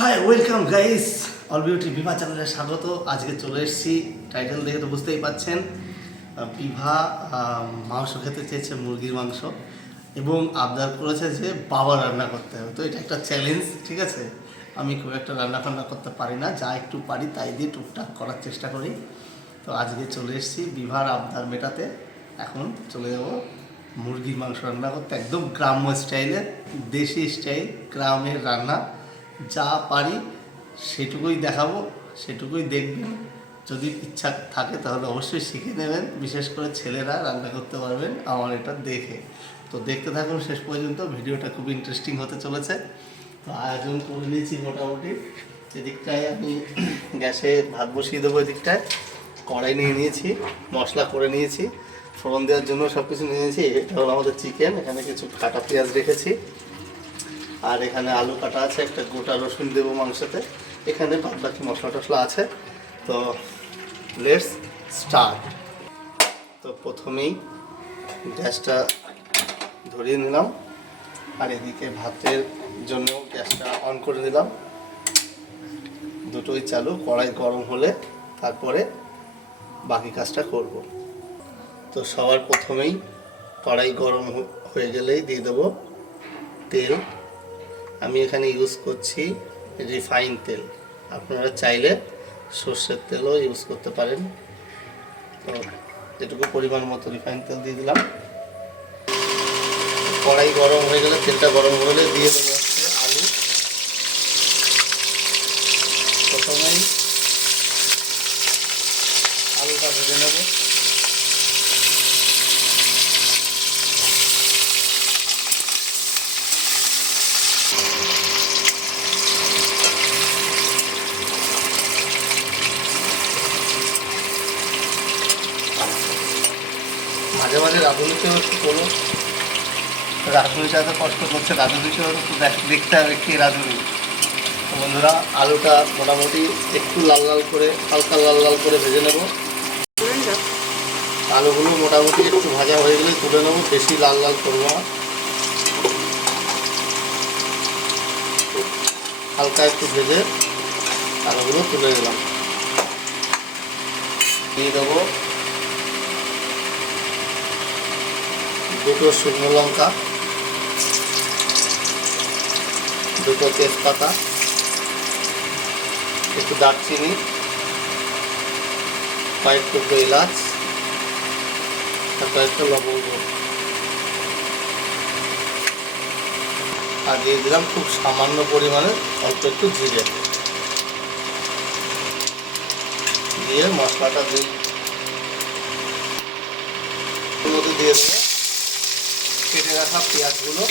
Hi welcome guys all beauty Bibha চ্যানেলে স্বাগত। আজকে চলে এসেছি। টাইটেল দেখে তো বুঝতেই পাচ্ছেন। বিভা মাংস খেতে চেয়েছে মুরগির মাংস এবং আবদার করেছে যে বাবা রান্না করতে হবে। তো এটা একটা চ্যালেঞ্জ ঠিক আছে? আমি খুব একটা রান্না ফান্না করতে পারি না। যা একটু পারি তাই দিয়ে টুকটাক করার চেষ্টা করি। তো আজকে চলে এসেছি বিভার আবদার মেটাতে। এখন চলে যাব মুরগির মাংস রান্না করতে। একদম গ্রাম্য স্টাইলে দেশি স্টাইল গ্রামের রান্না। যা পারি সেটুকুই দেখাবো, সেটুকুই দেখবেন যদি ইচ্ছা থাকে তাহলে অবশ্যই শিখে নেবেন। বিশেষ করে ছেলেরা রান্না করতে পারবেন, আমার এটা দেখে। তো দেখতে থাকুন, শেষ পর্যন্ত ভিডিওটা খুব ইন্টারেস্টিং হতে চলেছে। তো আয়োজন করে নিয়েছি মোটামুটি। এদিকটায় আমি গ্যাসে ভাত বসিয়ে দেবো, এদিকটায় কড়াই নিয়ে নিয়েছি, মশলা করে নিয়েছি। ফোড়ন দেওয়ার জন্য সব কিছু নিয়ে নিয়েছি। এটা হলো আমাদের চিকেন এখানে কিছু কাটা পেঁয়াজ রেখেছি। আর এখানে আলু কাটা আছে, একটা গোটা রসুন দেবো মাংসতে। এখানে বাদ বাকি মশলা টশলা আছে। তো লেটস স্টার্ট তো প্রথমেই গ্যাসটা ধরিয়ে নিলাম। আর এদিকে ভাতের জন্য গ্যাসটা অন করে দিলাম দুটোই চালু, কড়াই গরম হলে তারপরে বাকি কাজটা করব। তো সবার প্রথমেই কড়াই গরম হয়ে গেলেই দিয়ে দেবো তেল। আমি এখানে ইউজ করছি রিফাইন তেল। আপনারা চাইলে সর্ষের তেলও ইউজ করতে পারেন। তো এটুকু পরিমাণ মতো রিফাইন তেল দিয়ে দিলাম। কড়াই গরম হয়ে গেলে, তেলটা গরম হলে দিয়ে দেবো হচ্ছে আলু প্রথমেই আলুটা ভেজে নেব মাঝে মাঝে রাঁধুনিকেও একটু করো রাঁধুনি এত কষ্ট করছে একটু দেখ- দেখতে হবে কি রাঁধুনি তো বন্ধুরা, আলুটা মোটামুটি একটু লাল লাল করে, হালকা লাল লাল করে ভেজে নেব। আলুগুলো মোটামুটি একটু ভাজা হয়ে গেলে তুলে নেব, বেশি লাল লাল করব না। হালকা একটু ভেজে আলুগুলো তুলে নিলাম। দিয়ে দেবো দুটো শুকনো লঙ্কা। দুটো তেজপাতা, একটু দারচিনি, কয়েক টুকরো এলাচ, আর কয়েকটা লবঙ্গ। আর দিয়ে দিলাম খুব সামান্য পরিমাণে অল্প একটু জিরে। দিয়ে মশলাটা দিই মধ্যে দিয়ে কেটে রাখা পেঁয়াজগুলো।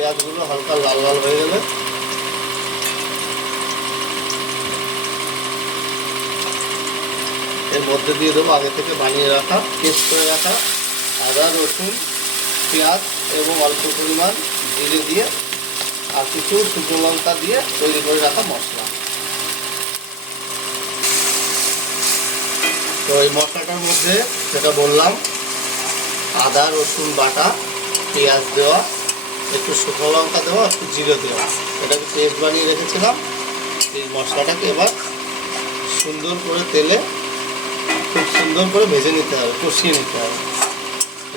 পেঁয়াজগুলো হালকা লাল লাল হয়ে গেলে এর মধ্যে দিয়ে দেবো আগে থেকে বানিয়ে রাখা, পেস্ট করে রাখা আদা, রসুন, পেঁয়াজ এবং অল্প পরিমাণ জিরে দিয়ে আর কিছু শুকনো লঙ্কা দিয়ে তৈরি করে রাখা মশলা। তো এই মশলাটার মধ্যে যেটা বললাম, আদা, রসুন বাটা, পেঁয়াজ দেওয়া একটু শুকনো লঙ্কা দেওয়া একটু জিরে দেওয়া এটাকে পেস্ট বানিয়ে রেখেছিলাম। এই মশলাটাকে এবার সুন্দর করে তেলে খুব সুন্দর করে ভেজে নিতে হবে, কষিয়ে নিতে হবে।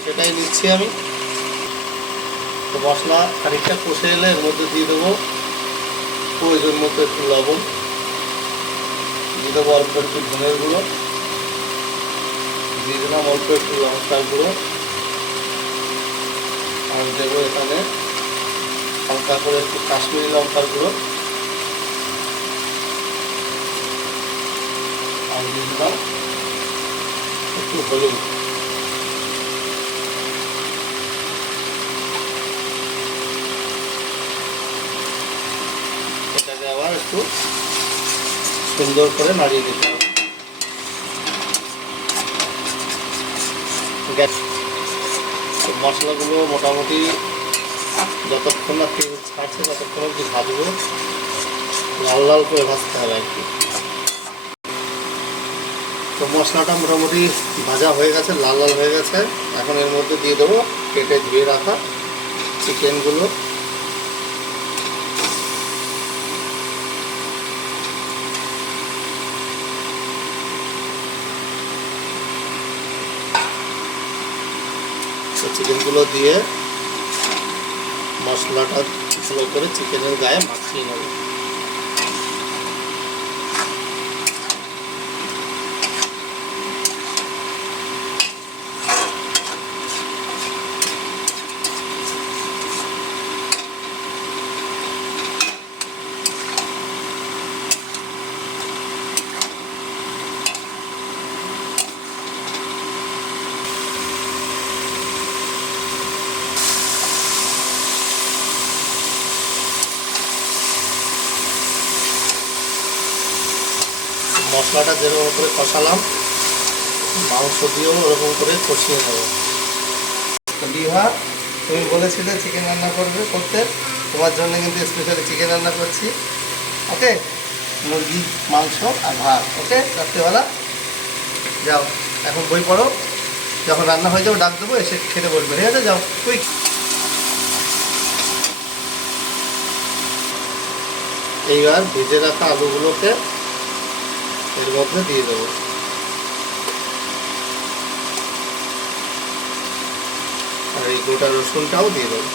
সেটাই নিচ্ছি আমি। তো মশলা খানিকটা কষে এলে এর মধ্যে দিয়ে দেবো প্রয়োজন মতো একটু লবণ। দিয়ে দেবো অল্প একটু ধনের গুঁড়ো। দিয়ে দিলাম অল্প একটু লঙ্কার গুঁড়ো। আর দেবো এখানে হালকা করে একটু কাশ্মীরি লঙ্কার গুঁড়ো আর দিলাম একটু হলুদ। এটাকে আবার একটু সুন্দর করে নাড়িয়ে দিতে হবে। মশলাগুলো মোটামুটি যতক্ষণ না তেল ছাড়ছে, ততক্ষণ অব্দি ভাজবো। লাল লাল করে ভাজতে হবে আর কি। তো মশলাটা মোটামুটি ভাজা হয়ে গেছে, লাল লাল হয়ে গেছে। এখন এর মধ্যে দিয়ে দেবো কেটে ধুয়ে রাখা চিকেনগুলো। চিকেনগুলো দিয়ে মশলাটা ভালো করে চিকেনের গায়ে মাখিয়ে নেব। মশলাটা যেরকম করে কষালাম মাংস দিয়েও ওরকম করে কষিয়ে নেব। বিহা তুমি বলেছিলে চিকেন রান্না করবে করতে তোমার জন্য কিন্তু স্পেশালি চিকেন রান্না করছি। ওকে মুরগি মাংস আর ভাত ওকে রাত্রেবেলা? যাও এখন বই পড়ো। যখন রান্না হয়ে যাও ডাক দেবো এসে খেতে বলবে ঠিক আছে? যাও কুইক এইবার ভেজে রাখা আলুগুলোকে এর মধ্যে দিয়ে দেবো। আর এই গোটা রসুনটাও দিয়ে দেবো।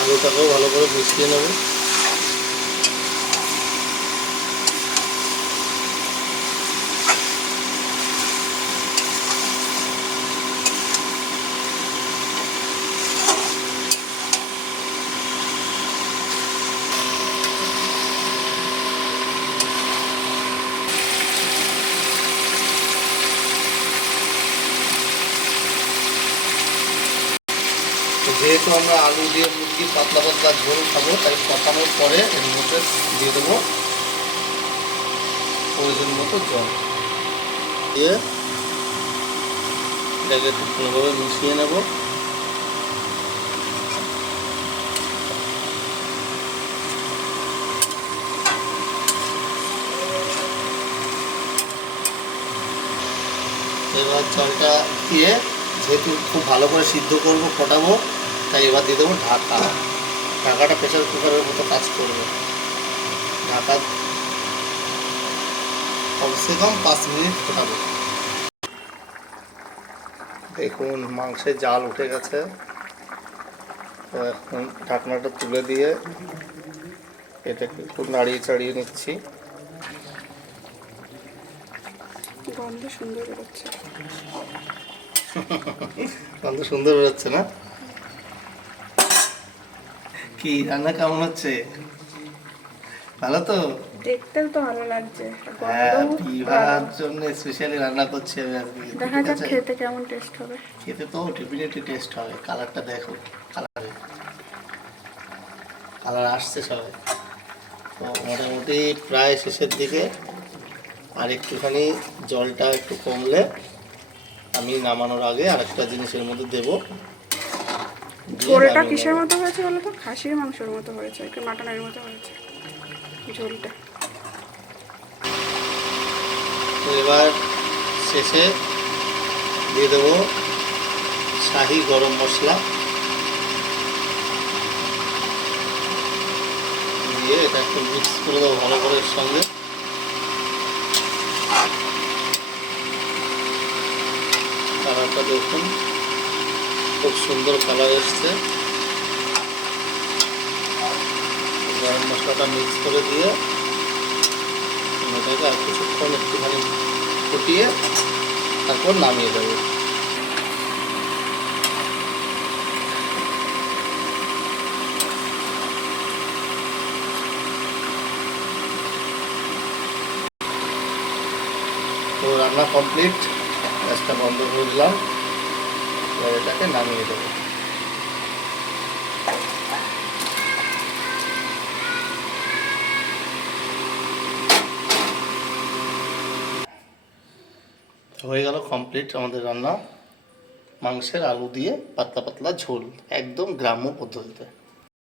আলুটাকেও ভালো করে মিশিয়ে নেব। যেহেতু আমরা আলু দিয়ে মুরগি পাতলা পাতলা ঝোল খাব, তাই কষানোর পরে এর মধ্যে দিয়ে দেবো প্রয়োজন মতো জল। দিয়ে এটাকে একটু ভালোভাবে মিশিয়ে নেব। এবার জলটা দিয়ে যেহেতু খুব ভালো করে সিদ্ধ করব, ফোটাবো তাই এবার দিয়ে দেবো ঢাকা। ঢাকাটা প্রেশার কুকারের মতো কাজ করবে। ঢাকা কমসে কম পাঁচ মিনিট ফোটাবো। দেখুন মাংসের জাল উঠে গেছে। তো এখন ঢাকনাটা তুলে দিয়ে এটাকে একটু নাড়িয়ে চাড়িয়ে নিচ্ছি। গন্ধ সুন্দর বেরোচ্ছে। গন্ধ সুন্দর বেরোচ্ছে না? কি রান্না কেমন হচ্ছে? ভালো তো? দেখতেও তো ভালো লাগছে। বিবাহের জন্য স্পেশালি রান্না করছি আমি আজকে দেখা যাক খেতে কেমন টেস্ট হবে। খেতে তো ডেফিনেটলি টেস্ট হবে। কালারটা দেখো কালারে কালার আসছে সবাই তো মোটামুটি প্রায় শেষের দিকে আর একটুখানি জলটা একটু কমলে আমি নামানোর আগে আরেকটা জিনিসের মধ্যে দেবো। ঝোলটা নামিয়ে কিসের মতো হয়েছে বলো তো? খাসির মাংসের মতো হয়েছে একটু মাটনের মতো হয়েছে? ঝোলটা। তো এবার শেষে দিয়ে দেবো শাহি গরম মশলা। দিয়ে এটা একটু মিক্স করে দেবো ভালো করে এর সঙ্গে। কালারটা দেখুন। খুব সুন্দর কালার এসছে। গরম মশলাটা মিক্স করে দিয়ে এটাকে আর কিছুক্ষণ একটুখানি ফুটিয়ে তারপর নামিয়ে দেবো। তো রান্না কমপ্লিট গ্যাসটা বন্ধ করে দিলাম। এবার এটাকে নামিয়ে দেবো। হয়ে গেল কমপ্লিট আমাদের রান্না। মাংসের আলু দিয়ে পাতলা পাতলা ঝোল, একদম গ্রাম্য পদ্ধতিতে।